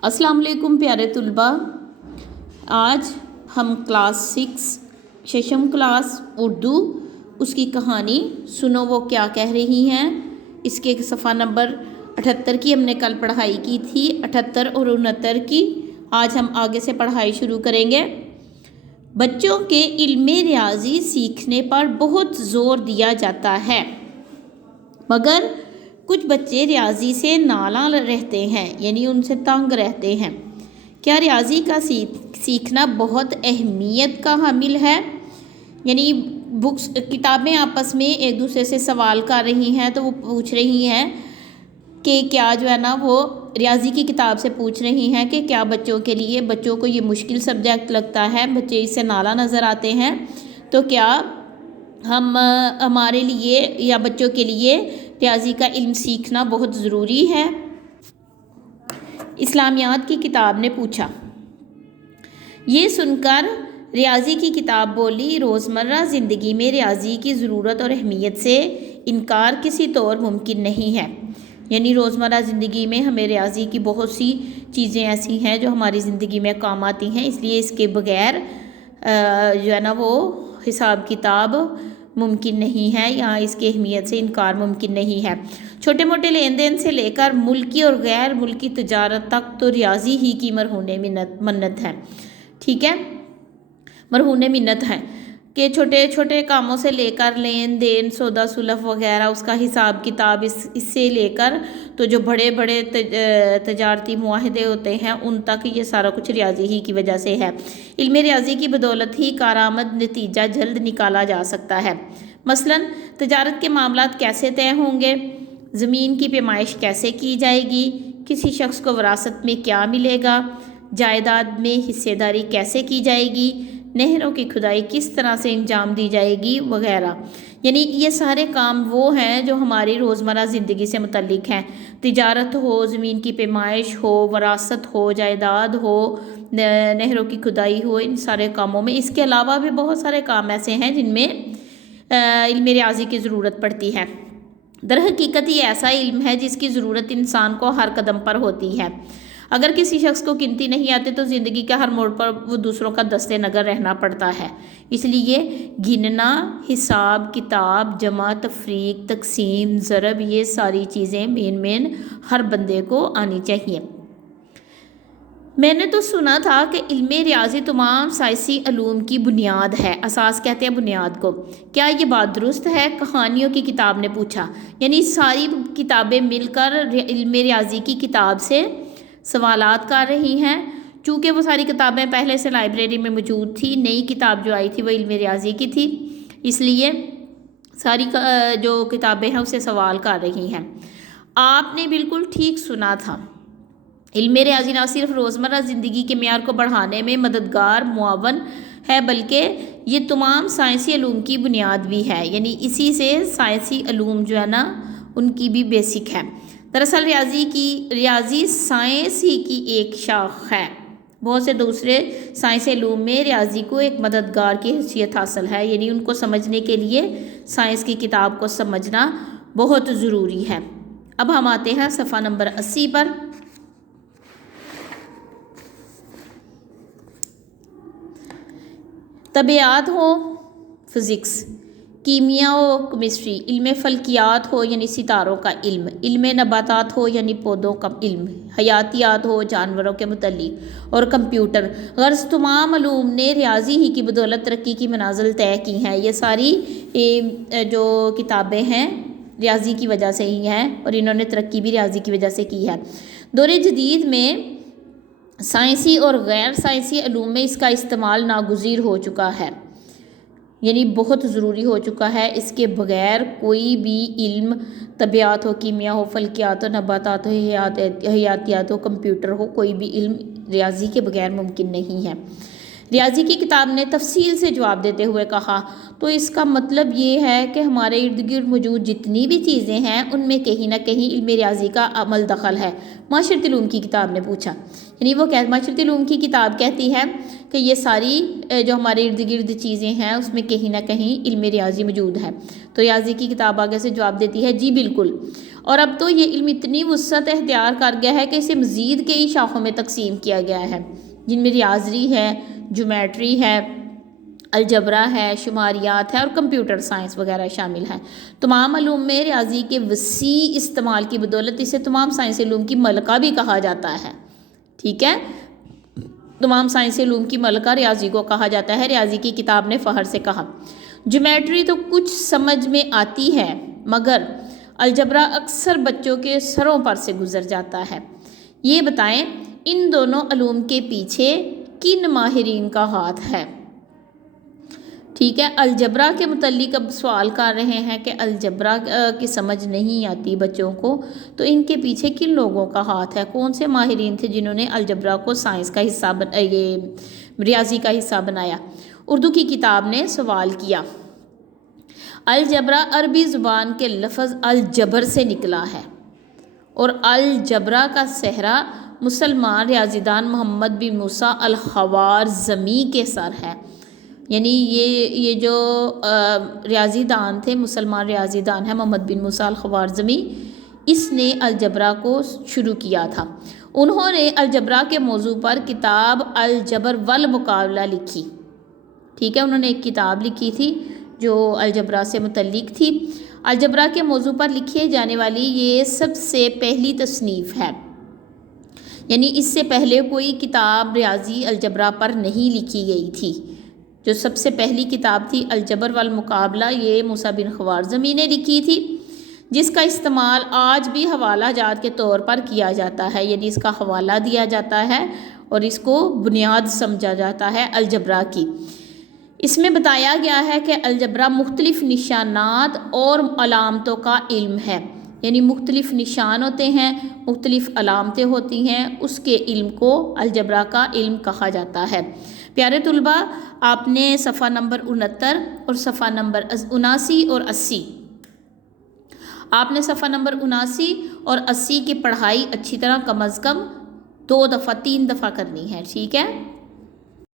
अस्सलाम वालेकुम प्यारे तलबा। आज हम क्लास 6 शशम क्लास उर्दू उसकी कहानी सुनो वो क्या कह रही हैं, इसके सफ़ा नंबर 78 की हमने कल पढ़ाई की थी, 78 और 69 की। आज हम आगे से पढ़ाई शुरू करेंगे। बच्चों के इल्मे रियाजी सीखने पर बहुत ज़ोर दिया जाता है, मगर कुछ बच्चे रियाजी से नाला रहते हैं, यानी उनसे तंग रहते हैं। क्या रियाजी का सीखना बहुत अहमियत का हामिल है? यानी बुक्स किताबें आपस में एक दूसरे से सवाल कर रही हैं, तो वो पूछ रही हैं कि क्या जो है ना वो रियाजी की किताब से पूछ रही हैं कि क्या बच्चों को ये मुश्किल सब्जेक्ट लगता है, बच्चे इससे नाला नज़र आते हैं, तो क्या हमारे लिए या बच्चों के लिए रियाजी का इल्म सीखना बहुत ज़रूरी है? इस्लामियात की किताब ने पूछा। ये सुनकर रियाजी की किताब बोली, रोज़मर्रा ज़िंदगी में रियाजी की ज़रूरत और अहमियत से इनकार किसी तौर मुमकिन नहीं है। यानी रोज़मर्रा ज़िंदगी में हमें रियाजी की बहुत सी चीज़ें ऐसी हैं जो हमारी ज़िंदगी में काम आती हैं, इसलिए इसके बग़ैर जो है ना वो हिसाब किताब मुमकिन नहीं है, या इसकी अहमियत से इनकार मुमकिन नहीं है। छोटे मोटे लेन देन से लेकर मुल्की और गैर मुल्की तजारत तक तो रियाजी ही की मरहून मन्नत है। ठीक है, मरहून मिन्नत है कि छोटे छोटे कामों से लेकर लेन देन सौदा सुलफ वगैरह उसका हिसाब किताब इससे लेकर तो जो बड़े बड़े तजारती मुआहदे होते हैं उन तक ये सारा कुछ रियाजी ही की वजह से है। इल्म रियाजी की बदौलत ही कारामद नतीजा जल्द निकाला जा सकता है। मसलन तजारत के मामलात कैसे तय होंगे, ज़मीन की पैमाइश कैसे की जाएगी, किसी शख्स को विरासत में क्या मिलेगा, जायदाद में हिस्सेदारी कैसे की जाएगी, नहरों की खुदाई किस तरह से अंजाम दी जाएगी वगैरह। यानी ये सारे काम वो हैं जो हमारी रोज़मर्रा ज़िंदगी से मुतल्लिक हैं। तिजारत हो, ज़मीन की पैमाइश हो, वरासत हो, जायदाद हो, नहरों की खुदाई हो, इन सारे कामों में इसके अलावा भी बहुत सारे काम ऐसे हैं जिनमें इल्म रियाजी की ज़रूरत पड़ती है। दरहकीकत ये ऐसा इल्म है जिसकी ज़रूरत इंसान को हर कदम पर होती है। अगर किसी शख्स को गिनती नहीं आती तो ज़िंदगी के हर मोड़ पर वो दूसरों का दस्ते नगर रहना पड़ता है। इसलिए गिनना, हिसाब किताब, जमा तफरीक, तकसीम, ज़रब, ये सारी चीज़ें मेन हर बंदे को आनी चाहिए। मैंने तो सुना था कि इल्मे रियाजी तमाम साइंसी अलूम की बुनियाद है। असास कहते हैं बुनियाद को। क्या ये बात दुरुस्त है? कहानियों की किताब ने पूछा। यानी सारी किताबें मिलकर इल्मे रियाजी की किताब से सवालात कर रही हैं। चूँकि वो सारी किताबें पहले से लाइब्रेरी में मौजूद थी, नई किताब जो आई थी वो इल्म रियाजी की थी, इसलिए सारी जो किताबें हैं उससे सवाल कर रही हैं। आपने बिल्कुल ठीक सुना था। इल्म रियाजी ना सिर्फ रोज़मर्रा ज़िंदगी के मेयार को बढ़ाने में मददगार मुआवन है, बल्कि ये तमाम साइंसी अलूम की बुनियाद भी है। यानी इसी से साइंसी अलूम जो है ना उनकी भी बेसिक है। दरअसल रियाजी साइंस ही की एक शाख है। बहुत से दूसरे साइंसी अलूम में रियाजी को एक मददगार की हैसियत हासिल है, यानी उनको समझने के लिए साइंस की किताब को समझना बहुत ज़रूरी है। अब हम आते हैं सफ़ा नंबर 80 पर। तबियात हो, फ़िज़िक्स, कीमिया हो, केमिस्ट्री, इल्म फ़ल्कियात हो यानी सितारों का इल्म, इल्म नबातात हो यानी पौधों का इल्म, हयातियात हो जानवरों के मुतल्लिक, और कंप्यूटर, गर्ज़ तमाम अलूम ने रियाजी ही की बदौलत तरक्की की मनाजिल तय की हैं। ये सारी जो किताबें हैं रियाजी की वजह से ही हैं, और इन्होंने तरक्की भी रियाजी की वजह से की है। दौर जदीद में साइंसी और गैर साइंसी अलूम में इसका इस्तेमाल नागुज़ीर हो चुका है, यानी बहुत ज़रूरी हो चुका है। इसके बग़ैर कोई भी इल्म, तबियात हो, कीमिया हो, फ़ल्कियात हो, नबातात हो, हयातियात हो, कंप्यूटर हो, कोई भी इल्म रियाजी के बग़ैर मुमकिन नहीं है। रियाजी की किताब ने तफसील से जवाब देते हुए कहा, तो इसका मतलब ये है कि हमारे इर्द गिर्द मौजूद जितनी भी चीज़ें हैं उनमें कहीं ना कहीं इल्म रियाजी का अमल दखल है। माशरती उलूम की किताब ने पूछा। यानी वो माशरती उलूम की किताब कहती है कि ये सारी जो हमारे इर्द गिर्द चीज़ें हैं उसमें कहीं ना कहीं इल्म रियाजी मौजूद है। तो रियाजी की किताब आगे से जवाब देती है, जी बिल्कुल। اور اب تو یہ علم اتنی وسعت اختیار کر گیا ہے کہ اسے مزید کئی شاخوں میں تقسیم کیا گیا ہے، جن میں ریاضی ہے، جیومیٹری ہے، الجبرا ہے، شماریات ہے اور کمپیوٹر سائنس وغیرہ شامل ہیں۔ تمام علوم میں ریاضی کے وسیع استعمال کی بدولت اسے تمام سائنسی علوم کی ملکہ بھی کہا جاتا ہے۔ ٹھیک ہے، تمام سائنسی علوم کی ملکہ ریاضی کو کہا جاتا ہے۔ ریاضی کی کتاب نے فخر سے کہا، جیومیٹری تو کچھ سمجھ میں آتی ہے مگر الجبرا اکثر بچوں کے سروں پر سے گزر جاتا ہے۔ یہ بتائیں ان دونوں علوم کے پیچھے کن ماہرین کا ہاتھ ہے؟ ٹھیک ہے، الجبرا کے متعلق اب سوال کر رہے ہیں کہ الجبرا کی سمجھ نہیں آتی بچوں کو، تو ان کے پیچھے کن لوگوں کا ہاتھ ہے؟ کون سے ماہرین تھے جنہوں نے الجبرا کو سائنس کا حصہ یہ ریاضی کا حصہ بنایا؟ اردو کی کتاب نے سوال کیا، الجبرا عربی زبان کے لفظ الجبر سے نکلا ہے اور الجبرا کا صحرا مسلمان ریاضی دان محمد بن موسیٰ الخوارزمی کے سر ہے۔ یعنی یہ جو ریاضی دان تھے، مسلمان ریاضی دان ہے محمد بن موسیٰ الخوارزمی، اس نے الجبرا کو شروع کیا تھا۔ انہوں نے الجبرا کے موضوع پر کتاب الجبر والمقابلہ لکھی۔ ٹھیک ہے، انہوں نے ایک کتاب لکھی تھی جو الجبرا سے متعلق تھی۔ الجبرا کے موضوع پر لکھی جانے والی یہ سب سے پہلی تصنیف ہے، یعنی اس سے پہلے کوئی کتاب ریاضی الجبرا پر نہیں لکھی گئی تھی۔ جو سب سے پہلی کتاب تھی الجبر والمقابلہ، یہ موسیٰ بن خوارزمی نے لکھی تھی، جس کا استعمال آج بھی حوالہ جات کے طور پر کیا جاتا ہے، یعنی اس کا حوالہ دیا جاتا ہے اور اس کو بنیاد سمجھا جاتا ہے الجبرا کی۔ اس میں بتایا گیا ہے کہ الجبرا مختلف نشانات اور علامتوں کا علم ہے، یعنی مختلف نشان ہوتے ہیں، مختلف علامتیں ہوتی ہیں، اس کے علم کو الجبرا کا علم کہا جاتا ہے۔ پیارے طلبہ، آپ نے صفحہ نمبر 69 اور صفحہ نمبر 79 اور 80، آپ نے صفحہ نمبر 79 اور 80 کی پڑھائی اچھی طرح کم از کم 2 دفعہ 3 دفعہ کرنی ہے۔ ٹھیک ہے۔